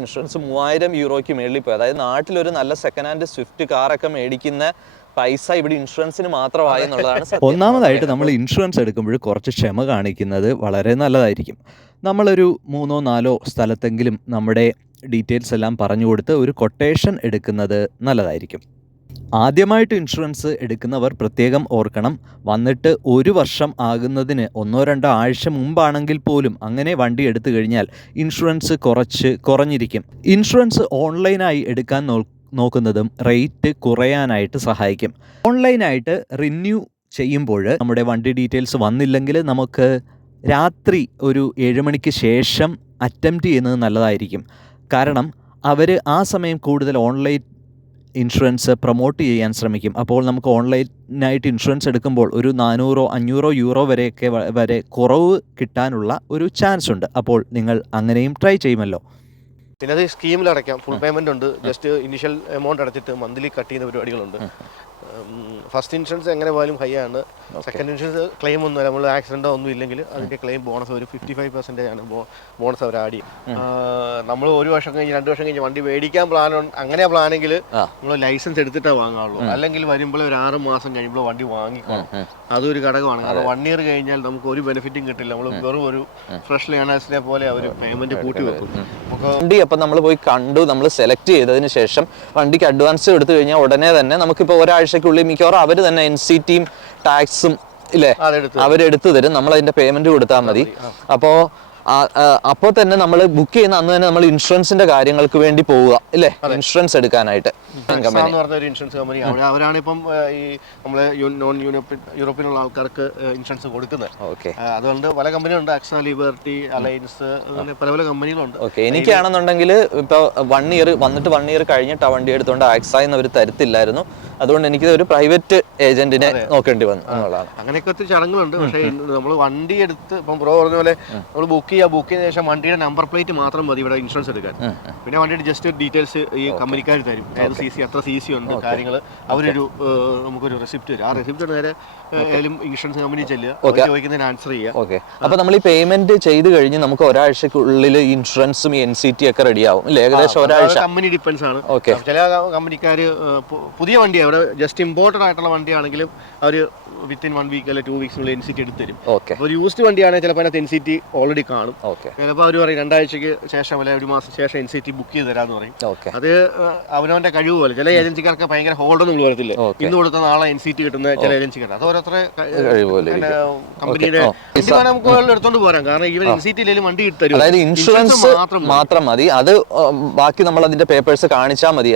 Insurance 3000 യൂറോയ്ക്ക് മേളിൽ പോയി. അതായത് നാട്ടിലൊരു നല്ല സെക്കൻഡ് ഹാൻഡ് സ്വിഫ്റ്റ് കാറൊക്കെ മേടിക്കുന്ന പൈസ ഇവിടെ ഇൻഷുറൻസിന് മാത്രമായി എന്നുള്ളതാണ് സത്യം. ഒന്നാമതായിട്ട് നമ്മൾ ഇൻഷുറൻസ് എടുക്കുമ്പോൾ കുറച്ച് ക്ഷമ കാണിക്കുന്നത് വളരെ നല്ലതായിരിക്കും. നമ്മളൊരു 3-4 സ്ഥലത്തെങ്കിലും നമ്മുടെ ഡീറ്റെയിൽസ് എല്ലാം പറഞ്ഞു കൊടുത്ത് ഒരു കൊട്ടേഷൻ എടുക്കുന്നത് നല്ലതായിരിക്കും. ആദ്യമായിട്ട് ഇൻഷുറൻസ് എടുക്കുന്നവർ പ്രത്യേകം ഓർക്കണം, വന്നിട്ട് 1 വർഷം ആകുന്നതിന് 1-2 ആഴ്ച മുമ്പാണെങ്കിൽ പോലും അങ്ങനെ വണ്ടി എടുത്തു കഴിഞ്ഞാൽ ഇൻഷുറൻസ് കുറഞ്ഞിരിക്കും. ഇൻഷുറൻസ് ഓൺലൈനായി എടുക്കാൻ നോക്കുന്നതും റേറ്റ് കുറയാനായിട്ട് സഹായിക്കും. ഓൺലൈനായിട്ട് റിന്യൂ ചെയ്യുമ്പോൾ നമ്മുടെ വണ്ടി ഡീറ്റെയിൽസ് വന്നില്ലെങ്കിൽ നമുക്ക് രാത്രി ഒരു 7 മണിക്ക് ശേഷം അറ്റംപ്റ്റ് ചെയ്യുന്നത് നല്ലതായിരിക്കും. കാരണം അവർ ആ സമയം കൂടുതൽ ഓൺലൈൻ ഇൻഷുറൻസ് പ്രൊമോട്ട് ചെയ്യാൻ ശ്രമിക്കും. അപ്പോൾ നമുക്ക് ഓൺലൈനായിട്ട് ഇൻഷുറൻസ് എടുക്കുമ്പോൾ ഒരു 400-500 യൂറോ വരെ കുറവ് കിട്ടാനുള്ള ഒരു ചാൻസ് ഉണ്ട്. അപ്പോൾ നിങ്ങൾ അങ്ങനെയും ട്രൈ ചെയ്യുമല്ലോ. പിന്നെ അത് സ്കീമിൽ അടയ്ക്കാം, ഫുൾ പേയ്മെൻ്റ് ഉണ്ട്. ജസ്റ്റ് ഇനിഷ്യൽ എമൗണ്ട് അടച്ചിട്ട് മന്ത്ലി കട്ട് ചെയ്യുന്ന പരിപാടികളുണ്ട്. ഫസ്റ്റ് ഇൻഷുറൻസ് എങ്ങനെ പോയാലും ഹൈ ആണ്. സെക്കൻഡ് ഇൻഷുറൻസ് ക്ലെയിം ഒന്നും നമ്മൾ ആക്സിഡൻറ്റോ ഒന്നും ഇല്ലെങ്കിൽ അതിൻ്റെ ക്ലെയിം ബോണസ് ഒരു 55% ആണ് ബോണസ് അവർ ആഡ് ചെയ്യും. നമ്മൾ 1 വർഷം കഴിഞ്ഞ് 2 വർഷം കഴിഞ്ഞ് വണ്ടി മേടിക്കാൻ അങ്ങനെയാ പ്ലാനെങ്കിൽ നമ്മൾ ലൈസൻസ് എടുത്തിട്ടേ വാങ്ങാവുള്ളൂ. അല്ലെങ്കിൽ വരുമ്പോൾ ഒരു 6 മാസം കഴിയുമ്പോൾ വണ്ടി വാങ്ങിക്കണം. അതൊരു ഘടകമാണ്. കാരണം 1 ഇയർ കഴിഞ്ഞാൽ നമുക്ക് ഒരു ബെനിഫിറ്റും കിട്ടില്ല. നമ്മൾ വെറും ഒരു ഫ്രഷ് ലേണേഴ്സിനെ പോലെ അവർ പേയ്മെന്റ് കൂട്ടി വെക്കും. വണ്ടി അപ്പം നമ്മൾ പോയി കണ്ടു, നമ്മൾ സെലക്ട് ചെയ്തതിന് ശേഷം വണ്ടിക്ക് അഡ്വാൻസ് എടുത്തു കഴിഞ്ഞാൽ ഉടനെ തന്നെ നമുക്കിപ്പോൾ ഒരാഴ്ചക്കുള്ളിൽ മിക്കവാറും അവർ തന്നെ NCTയും ടാക്സും ഇല്ലേ അവരെടുത്തു തരും. നമ്മൾ അതിന്റെ പേയ്മെന്റ് കൊടുത്താൽ മതി. അപ്പോൾ തന്നെ നമ്മൾ ബുക്ക് ചെയ്യുന്ന അന്ന് തന്നെ നമ്മൾ ഇൻഷുറൻസിന്റെ കാര്യങ്ങൾക്ക് വേണ്ടി പോവുക ഇല്ലേ, ഇൻഷുറൻസ് എടുക്കാനായിട്ട്. ഇൻഷുറൻസ് കമ്പനി അവരാണ് ഇപ്പം ഈ നമ്മളെ നോൺ യൂറോപ്പിലുള്ള ആൾക്കാർക്ക് ഇൻഷുറൻസ് കൊടുക്കുന്നത്. അതുകൊണ്ട് പല കമ്പനികളുണ്ട്, അക്സ, ലിബർട്ടി, അലയൻസ്, അങ്ങനെ പല പല കമ്പനികളുണ്ട്. എനിക്കാണെന്നുണ്ടെങ്കിൽ ഇപ്പൊ 1 ഇയർ വന്നിട്ട് 1 ഇയർ കഴിഞ്ഞിട്ട് ആ വണ്ടി എടുത്തുകൊണ്ട് ആക്സായിന്ന് അവർ തരത്തില്ലായിരുന്നു. അതുകൊണ്ട് എനിക്ക് ഒരു പ്രൈവറ്റ് ഏജന്റിനെ നോക്കേണ്ടി വന്നു എന്നുള്ളതാണ്. അങ്ങനെയൊക്കെ ഒത്തിരി ചടങ്ങുകളുണ്ട്. പക്ഷേ നമ്മൾ വണ്ടി എടുത്ത് ഇപ്പം ബ്രോ പറഞ്ഞ പോലെ നമ്മൾ ബുക്ക് ചെയ്തതിനു ശേഷം വണ്ടിയുടെ നമ്പർ പ്ലേറ്റ് മാത്രം മതി ഇവിടെ ഇൻഷുറൻസ് എടുക്കാൻ. പിന്നെ വണ്ടിയുടെ ജസ്റ്റ് ഡീറ്റെയിൽസ് ഈ കമ്പനിക്കാർ തരും, ഏത് CC, എത്ര CC ഉണ്ട്, കാര്യങ്ങൾ. അവരൊരു നമുക്കൊരു റെസിപ്റ്റ് തരും. ആ റെസിപ്റ്റ് നേരെ ഏതെങ്കിലും ഇൻഷുറൻസ് കമ്പനി ചെല്ലുക, ചോദിക്കുന്നതിന് ആൻസർ ചെയ്യുക. അപ്പൊ നമ്മൾ ഈ പേയ്മെന്റ് ചെയ്ത് കഴിഞ്ഞ് നമുക്ക് ഒരാഴ്ചക്കുള്ളിൽ ഇൻഷുറൻസും NCT ഒക്കെ റെഡിയാവും. ഏകദേശം ഒരാഴ്ച. കമ്പനി ഡിപ്പെൻസ് ആണ്. ചില കമ്പനിക്കാർ പുതിയ വണ്ടി അവിടെ ജസ്റ്റ് ഇമ്പോർട്ടഡ് ആയിട്ടുള്ള വണ്ടിയാണെങ്കിലും അവർ വിത്തിൻ 1 വീക്ക് അല്ലെ 2 വീക്സിനുള്ളിൽ NCT എടുത്ത് തരും. ഒരു യൂസ്ഡ് വണ്ടിയാണെങ്കിൽ ചിലപ്പോൾ അതിനകത്ത് NCT ഓൾറെഡി കാണും. ചിലപ്പോൾ അവർ പറയും 2 ആഴ്ചക്ക് ശേഷം അല്ലെ 1 മാസം ശേഷം NCT ബുക്ക് ചെയ്ത് തരാമെന്ന് പറയും. അത് അവനവന്റെ കഴിവ് പോലെ. ചില ഏജൻസിക്കാർക്ക് ഭയങ്കര ഹോൾഡൊന്നും വരത്തില്ല. ഇന്ന് കൊടുത്ത നാളെ NCT കിട്ടുന്ന ചില ഏജൻസിക്കാർ അത് ഓരോരുത്തർ കമ്പനിയുടെ നമുക്ക് എടുത്തോണ്ട് പോരാം. കാരണം ഇവർ NCT ഇല്ലെങ്കിലും വണ്ടി തരും. അതായത് ഇൻഷുറൻസ് മാത്രം മതി, അത് ബാക്കി നമ്മൾ അതിന്റെ പേപ്പേഴ്സ് കാണിച്ചാൽ മതി.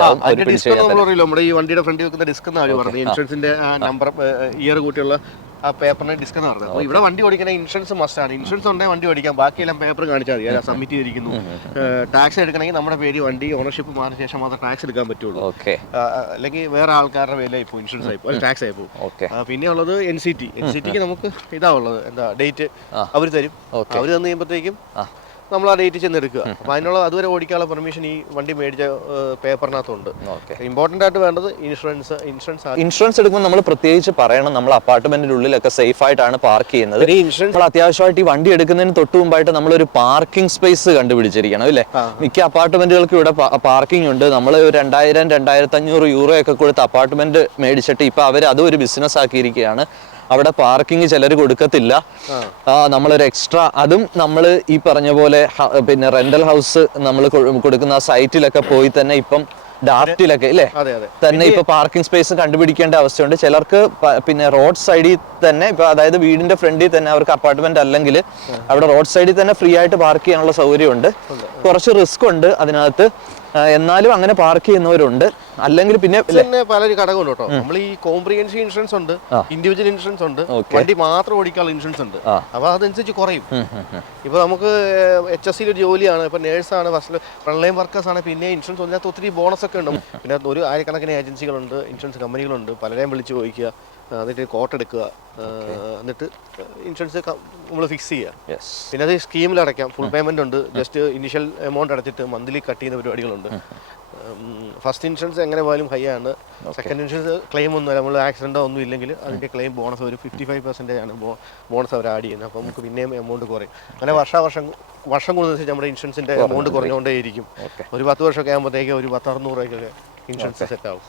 നമ്മുടെ ഈ വണ്ടിയുടെ ഫ്രണ്ടിൽ വെക്കുന്ന ഡിസ്ക് എന്നാണ് അവർ പറഞ്ഞത്. ഇൻഷുറൻസിന്റെ നമ്പർ ഇയർ കൂട്ടിയുള്ള ആ പേപ്പറിന്റെ ഡിസ്ക് എന്ന് പറഞ്ഞത്. അപ്പോൾ ഇവിടെ വണ്ടി ഓടിക്കണ ഇൻഷുറൻസ് മസ്റ്റാണ്. ഇൻഷുറൻസ് ഉണ്ടെങ്കിൽ വണ്ടി ഓടിക്കാം. ബാക്കിയെല്ലാം പേപ്പർ കാണിച്ചാൽ മതി. അത് സബ്മിറ്റ് ചെയ്തിരിക്കുന്നു. ടാക്സ് എടുക്കണമെങ്കിൽ നമ്മുടെ പേര്, വണ്ടി ഓണർഷിപ്പ് മാറിയ ശേഷം മാത്രം ടാക്സ് എടുക്കാൻ പറ്റുള്ളൂ. അല്ലെങ്കിൽ വേറെ ആൾക്കാരുടെ പേരിൽ ഇപ്പോൾ ഇൻഷുറൻസ് ആയിപ്പോ ടാക്സ് ആയിപ്പോ. പിന്നെ ഉള്ളത് NCTക്ക് നമുക്ക് ഇതാ ഉള്ളത്, എന്താ ഡേറ്റ് അവർ തരും. അവർ തന്നു കഴിയുമ്പോഴത്തേക്കും നമ്മൾ ആ ഡേറ്റ് ചെന്ന് എടുക്കുക. അപ്പോൾ അതിനുള്ള അതുവരെ ഓടിക്കാനുള്ള പെർമിഷൻ ഈ വണ്ടി മേടിച്ച പേപ്പറിനകത്തുണ്ട്. ഇമ്പോർട്ടൻ്റ് ആയിട്ട് വേണ്ടത് ഇൻഷുറൻസ് എടുക്കുമ്പോൾ നമ്മൾ പ്രത്യേകിച്ച് പറയണം, നമ്മൾ അപ്പാർട്ട്മെന്റിന്റെ ഉള്ളിലൊക്കെ സേഫ് ആയിട്ടാണ് പാർക്ക് ചെയ്യുന്നത്. നമ്മൾ അത്യാവശ്യമായിട്ട് ഈ വണ്ടി എടുക്കുന്നതിന് തൊട്ട് മുമ്പായിട്ട് നമ്മളൊരു പാർക്കിംഗ് സ്പേസ് കണ്ടുപിടിച്ചിരിക്കണം ഇല്ലേ. മിക്ക അപ്പാർട്ട്മെന്റുകൾക്ക് ഇവിടെ പാർക്കിംഗ് ഉണ്ട്. നമ്മൾ 2000-2500 യൂറോ ഒക്കെ കൊടുത്ത് അപ്പാർട്ട്മെന്റ് മേടിച്ചിട്ട് ഇപ്പൊ അവർ അതും ഒരു ബിസിനസ് ആക്കിയിരിക്കുകയാണ്. അവിടെ പാർക്കിംഗ് ചിലർ കൊടുക്കത്തില്ല. നമ്മളൊരു എക്സ്ട്രാ അതും നമ്മൾ ഈ പറഞ്ഞ പോലെ പിന്നെ റെന്റൽ ഹൗസ് നമ്മൾ കൊടുക്കുന്ന സൈറ്റിലൊക്കെ പോയി തന്നെ ഇപ്പം ഡാഫ്റ്റിലൊക്കെ ഇല്ലേ തന്നെ ഇപ്പൊ പാർക്കിംഗ് സ്പേസ് കണ്ടുപിടിക്കേണ്ട അവസ്ഥയുണ്ട്. ചിലർക്ക് പിന്നെ റോഡ് സൈഡിൽ തന്നെ ഇപ്പൊ അതായത് വീടിന്റെ ഫ്രണ്ടിൽ തന്നെ അവർക്ക് അപ്പാർട്ട്മെന്റ് അല്ലെങ്കിൽ അവിടെ റോഡ് സൈഡിൽ തന്നെ ഫ്രീ ആയിട്ട് പാർക്ക് ചെയ്യാനുള്ള സൗകര്യമുണ്ട്. കുറച്ച് റിസ്ക് ഉണ്ട് അതിനകത്ത്, എന്നാലും അങ്ങനെ പാർക്ക് ചെയ്യുന്നവരുണ്ട്. അല്ലെങ്കിൽ പിന്നെ പല ഘടകമുണ്ട് കേട്ടോ. നമ്മൾ ഈ കോംപ്രിഹെൻസീവ് ഇൻഷുറൻസ് ഉണ്ട്, ഇൻഡിവിജ്വൽ ഇൻഷുറൻസ് ഉണ്ട്, വണ്ടി മാത്രം ഓടിക്കാനുള്ള ഇൻഷുറൻസ് ഉണ്ട്. അപ്പൊ അതനുസരിച്ച് കുറയും. ഇപ്പൊ നമുക്ക് HSC ഒരു ജോലിയാണ്, ഇപ്പൊ നേഴ്സാണ്, ഫ്രണ്ട്ലൈൻ വർക്കേഴ്സ് ആണ്, പിന്നെ ഇൻഷുറൻസ് ഒന്നിനകത്ത് ഒത്തിരി ബോണസ് ഒക്കെ ഉണ്ട്. പിന്നെ ഒരു ആയിരക്കണക്കിന് ഏജൻസികളുണ്ട്, ഇൻഷുറൻസ് കമ്പനികളുണ്ട്. പലരെയും വിളിച്ച് ചോദിക്കുക, എന്നിട്ട് കോട്ട് എടുക്കുക, എന്നിട്ട് ഇൻഷുറൻസ് നമ്മൾ ഫിക്സ് ചെയ്യുക. യെസ്. പിന്നെ അത് സ്കീമിൽ അടയ്ക്കാം, ഫുൾ പേയ്മെൻ്റ് ഉണ്ട്, ജസ്റ്റ് ഇനിഷ്യൽ എമൗണ്ട് അടച്ചിട്ട് മന്ത്ലി കട്ട് ചെയ്യുന്ന പരിപാടികളുണ്ട്. ഫസ്റ്റ് ഇൻഷുറൻസ് എങ്ങനെ പോയാലും ഹൈ ആണ്. സെക്കൻഡ് ഇൻഷുറൻസ് ക്ലെയിം ഒന്നുമില്ല, നമ്മൾ ആക്സിഡൻറ്റോ ഒന്നും ഇല്ലെങ്കിൽ അതിൻ്റെ ക്ലെയിം ബോണസ് ഒരു 55% ആണ് ബോണസ് അവർ ആഡ് ചെയ്യുന്നത്. അപ്പോൾ നമുക്ക് പിന്നെയും എമൗണ്ട് കുറയും. അങ്ങനെ വർഷം കൂടുന്നതനുസരിച്ച് നമ്മുടെ ഇൻഷുറൻസിൻ്റെ എമൗണ്ട് കുറഞ്ഞുകൊണ്ടേയിരിക്കും. ഒരു 10 വർഷമൊക്കെ ആകുമ്പോഴത്തേക്ക് ഒരു 10-600 ഇൻഷുറൻസ് സെറ്റ് ആവും.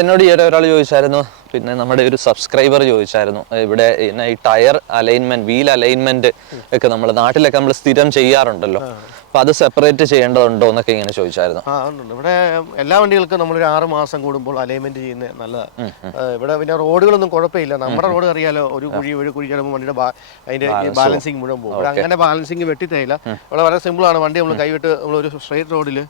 എന്നോട് ഈ ഒരാൾ ചോദിച്ചായിരുന്നു, പിന്നെ നമ്മുടെ ഒരു സബ്സ്ക്രൈബർ ചോദിച്ചായിരുന്നു, ഇവിടെ ഈ ടയർ അലൈൻമെന്റ്, വീൽ അലൈൻമെന്റ് ഒക്കെ നമ്മൾ നാട്ടിലൊക്കെ നമ്മൾ സ്ഥിരം ചെയ്യാറുണ്ടല്ലോ, അപ്പൊ അത് സെപ്പറേറ്റ് ചെയ്യേണ്ടതുണ്ടോ എന്നൊക്കെ ഇങ്ങനെ ചോദിച്ചായിരുന്നു. ഉണ്ട്. ഇവിടെ എല്ലാ വണ്ടികൾക്കും നമ്മളൊരു 6 മാസം കൂടുമ്പോൾ അലൈൻമെന്റ് ചെയ്യുന്നത് നല്ലതാണ്. ഇവിടെ പിന്നെ റോഡുകളൊന്നും കുഴപ്പമില്ല, നമ്മുടെ റോഡ് അറിയാലോ, ഒരു കുഴി ചിലപ്പോൾ വണ്ടിയുടെ അതിന്റെ ബാലൻസിങ് മുഴുവൻ പോകും. ഇവിടെ അങ്ങനെ ബാലൻസിങ് വെട്ടിത്തയില്ല. ഇവിടെ വളരെ സിമ്പിൾ ആണ്. വണ്ടി നമ്മൾ കൈവിട്ട് നമ്മളൊരു സ്ട്രെയിറ്റ് റോഡിൽ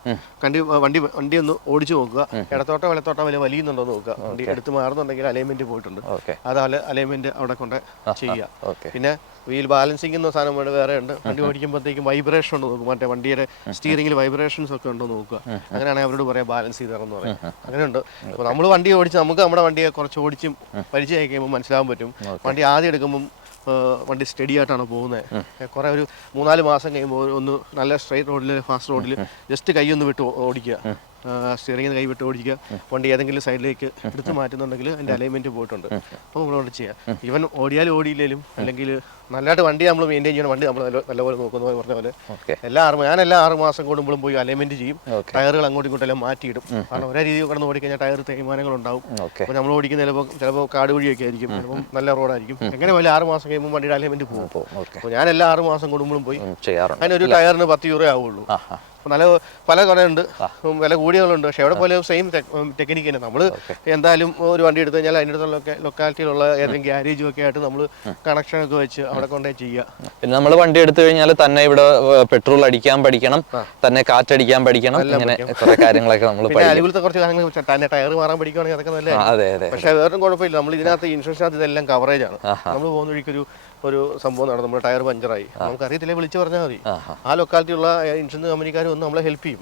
വണ്ടി ഒന്ന് ഓടിച്ചു നോക്കുക, ഇടത്തോട്ടോ വലത്തോട്ടോ വലിയുന്നുണ്ടോ നോക്കുക. വണ്ടി എടുത്ത് മാറുന്നുണ്ടെങ്കിൽ അലൈൻമെന്റ് പോയിട്ടുണ്ട്, അത് അലൈൻമെന്റ് അവിടെ കൊണ്ട് ചെയ്യുക. പിന്നെ വീൽ ബാലൻസിംഗ് എന്ന സാധനം വേറെ ഉണ്ട്. വണ്ടി ഓടിക്കുമ്പോഴത്തേക്കും വൈബ്രേഷൻ ഉണ്ട് നോക്കും, മറ്റേ വണ്ടിയുടെ സ്റ്റിയറിംഗിൽ വൈബ്രേഷൻസ് ഒക്കെ ഉണ്ടോ നോക്കുക. അങ്ങനെയാണെങ്കിൽ അവരോട് പറയാം ബാലൻസ് ചെയ്ത് തരണം എന്ന് പറയാം. അങ്ങനെയുണ്ട്. അപ്പോൾ നമ്മൾ വണ്ടി ഓടിച്ച് നമുക്ക് നമ്മുടെ വണ്ടിയെ കുറച്ച് ഓടിച്ചും പരിചയമായി കഴിയുമ്പോൾ മനസ്സിലാകാൻ പറ്റും. വണ്ടി ആദ്യം എടുക്കുമ്പം വണ്ടി സ്റ്റഡി ആയിട്ടാണ് പോകുന്നത്. കുറേ ഒരു 3-4 മാസം കഴിയുമ്പോൾ ഒന്ന് നല്ല സ്ട്രെയിറ്റ് റോഡിൽ, ഫാസ്റ്റ് റോഡിൽ ജസ്റ്റ് കൈ ഒന്ന് വിട്ട് ഓടിക്കുക, സ്റ്റിയറിംഗിൽ കൈ വിട്ട് ഓടിക്കുക. വണ്ടി ഏതെങ്കിലും സൈഡിലേക്ക് എടുത്ത് മാറ്റുന്നുണ്ടെങ്കിൽ അതിൻ്റെ അലൈൻമെൻറ്റ് പോയിട്ടുണ്ട്. അപ്പോൾ നമ്മളോട് ചെയ്യാം. ഈവൻ ഓടിയാലും ഓടിയില്ലേലും അല്ലെങ്കിൽ നല്ലതായിട്ട് വണ്ടി നമ്മൾ മെയിൻറ്റെയിൻ ചെയ്യണം. വണ്ടി നമ്മൾ നല്ലപോലെ നോക്കുന്ന പറഞ്ഞ പോലെ ഞാൻ എല്ലാ 6 മാസം കൂടുമ്പോഴും പോയി അലൈൻമെൻറ്റ് ചെയ്യും. ടയറുകൾ അങ്ങോട്ടും ഇങ്ങോട്ടും എല്ലാം മാറ്റിയിടും. കാരണം ഒരേ രീതിയിൽ കിടന്ന് ഓടിക്കഴിഞ്ഞാൽ ടയർ തേയ്മാനങ്ങളുണ്ടാവും. അപ്പോൾ നമ്മൾ ഓടിക്കുന്ന ചിലപ്പോൾ കാട് വഴിയൊക്കെ ആയിരിക്കും, ചിലപ്പോൾ നല്ല റോഡായിരിക്കും. എങ്ങനെ പോലെ 6 മാസം കഴിയുമ്പോൾ വണ്ടിയുടെ അലൈൻമെൻറ്റ് പോകും. അപ്പോൾ ഞാൻ എല്ലാ 6 മാസം കൂടുമ്പോഴും പോയി ചെയ്യാറുണ്ട്. അതിനൊരു ടയറിന് 10 euro ആവുള്ളൂ. നല്ല പല കടയുണ്ട്, വില കൂടിയതുണ്ട്. പക്ഷെ എവിടെ പോലെ സെയിം ടെക്നിക്ക് തന്നെ. നമ്മൾ എന്തായാലും ഒരു വണ്ടി എടുത്തു കഴിഞ്ഞാൽ അതിൻ്റെ അടുത്തുള്ള ലൊക്കാലിറ്റിയിലുള്ള ഏതെങ്കിലും ഗ്യാരേജും ഒക്കെ ആയിട്ട് നമ്മൾ കണക്ഷനൊക്കെ വെച്ച് അവിടെ കൊണ്ടേ ചെയ്യുക. പിന്നെ നമ്മൾ വണ്ടി എടുത്തു കഴിഞ്ഞാൽ തന്നെ ഇവിടെ പെട്രോൾ അടിക്കാൻ പഠിക്കണം, തന്നെ കാറ്റടിക്കാൻ പഠിക്കണം, അങ്ങനെ കുറെ കാര്യങ്ങളൊക്കെ നമ്മൾ അതുപോലത്തെ കുറച്ച് കാര്യങ്ങൾ തന്നെ ടയർ മാറാൻ പഠിക്കുകയാണെങ്കിൽ അതൊക്കെ നല്ലതാണ്. പക്ഷേ വേറൊന്നും കുഴപ്പമില്ല. നമ്മൾ ഇതിനകത്ത് ഇൻഷുറൻസിനകത്ത് ഇതെല്ലാം കവറേജ് ആണ്. നമ്മൾ പോകുന്ന വഴിക്കൊരു സംഭവം നടന്നു, നമ്മുടെ ടയർ പഞ്ചറായി, നമുക്ക് അറിയത്തില്ലേ, വിളിച്ച് പറഞ്ഞാൽ മതി. ആ ലൊക്കാലിറ്റിയുള്ള ഇൻഷുറൻസ് കമ്പനിക്കാർ വന്ന് നമ്മളെ ഹെൽപ്പ് ചെയ്യും.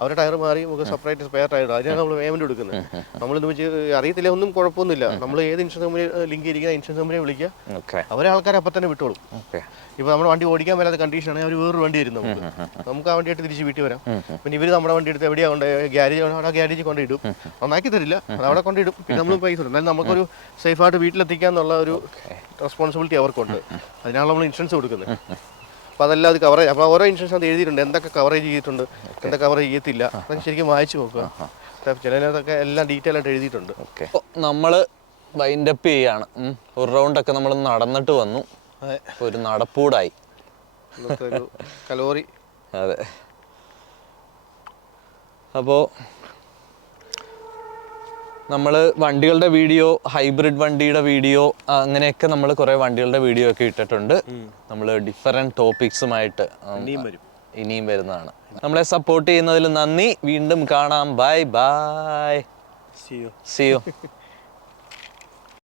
അവരുടെ ടയർ മാറി നമുക്ക് സെപ്പറേറ്റ് സ്പെയർ ടയർ, അതിനാണ് നമ്മൾ പേയ്മെന്റ് കൊടുക്കുന്നത്. നമ്മളിന്ന് വെച്ച് അറിയത്തില്ല, ഒന്നും കുഴപ്പമൊന്നുമില്ല. നമ്മൾ ഏത് ഇൻഷുറൻസ് കമ്പനി ലിങ്ക് ചെയ്തിരിക്കുന്ന ഇൻഷുറൻസ് കമ്പനിയെ വിളിക്കുക, അവരെ ആൾക്കാരെ അപ്പം തന്നെ വിട്ടോളും. ഇപ്പോൾ നമ്മുടെ വണ്ടി ഓടിക്കാൻ മേലാത്ത കണ്ടീഷനാണെങ്കിൽ അവർ വേറൊരു വണ്ടി തരും നമുക്ക് ആ വണ്ടിയായിട്ട് തിരിച്ച് വീട്ടിൽ വരാം. പിന്നെ ഇവർ നമ്മുടെ വണ്ടി എടുത്ത് എവിടെയാണ് കൊണ്ട് ഗ്യാരേജ് കൊണ്ടിടും, നന്നാക്കി തരില്ല, അത് അവിടെ കൊണ്ടിടും. പിന്നെ നമ്മൾ പൈസ തരും. എന്നാലും നമുക്കൊരു സേഫായിട്ട് വീട്ടിലെത്തിക്കാന്നുള്ള ഒരു റെസ്പോൺസിബിലിറ്റി അവർക്കുണ്ട്. അതിനാണ് നമ്മൾ ഇൻഷുറൻസ് കൊടുക്കുന്നത്. അപ്പോൾ അതെല്ലാം അത് കവറേജ്. അപ്പോൾ ഓരോ ഇൻഷുറൻസ് അത് എഴുതിയിട്ടുണ്ട്, എന്തൊക്കെ കവറേജ് ചെയ്തിട്ടുണ്ട്, എന്തൊക്കെ കവറേജ് ചെയ്യത്തില്ല, അതൊക്കെ ശരിക്കും വായിച്ച് നോക്കുക. ചിലതൊക്കെ എല്ലാം ഡീറ്റെയിൽ ആയിട്ട് എഴുതിയിട്ടുണ്ട്. നമ്മൾ വൈൻഡപ്പ് ചെയ്യാണ്. ഒരു റൗണ്ടൊക്കെ നമ്മൾ നടന്നിട്ട് വന്നു, ഒരു നടപ്പൂടായി ഒരു കലോറി. അതെ. അപ്പോൾ നമ്മൾ വണ്ടികളുടെ വീഡിയോ, ഹൈബ്രിഡ് വണ്ടിയുടെ വീഡിയോ, അങ്ങനെയൊക്കെ നമ്മൾ കുറേ വണ്ടികളുടെ വീഡിയോ ഒക്കെ ഇട്ടിട്ടുണ്ട്. നമ്മൾ ഡിഫറെൻറ്റ് ടോപ്പിക്സുമായിട്ട് ഇനിയും വരുന്നതാണ്. നമ്മളെ സപ്പോർട്ട് ചെയ്യുന്നതിൽ നന്ദി. വീണ്ടും കാണാം. Bye bye. See you.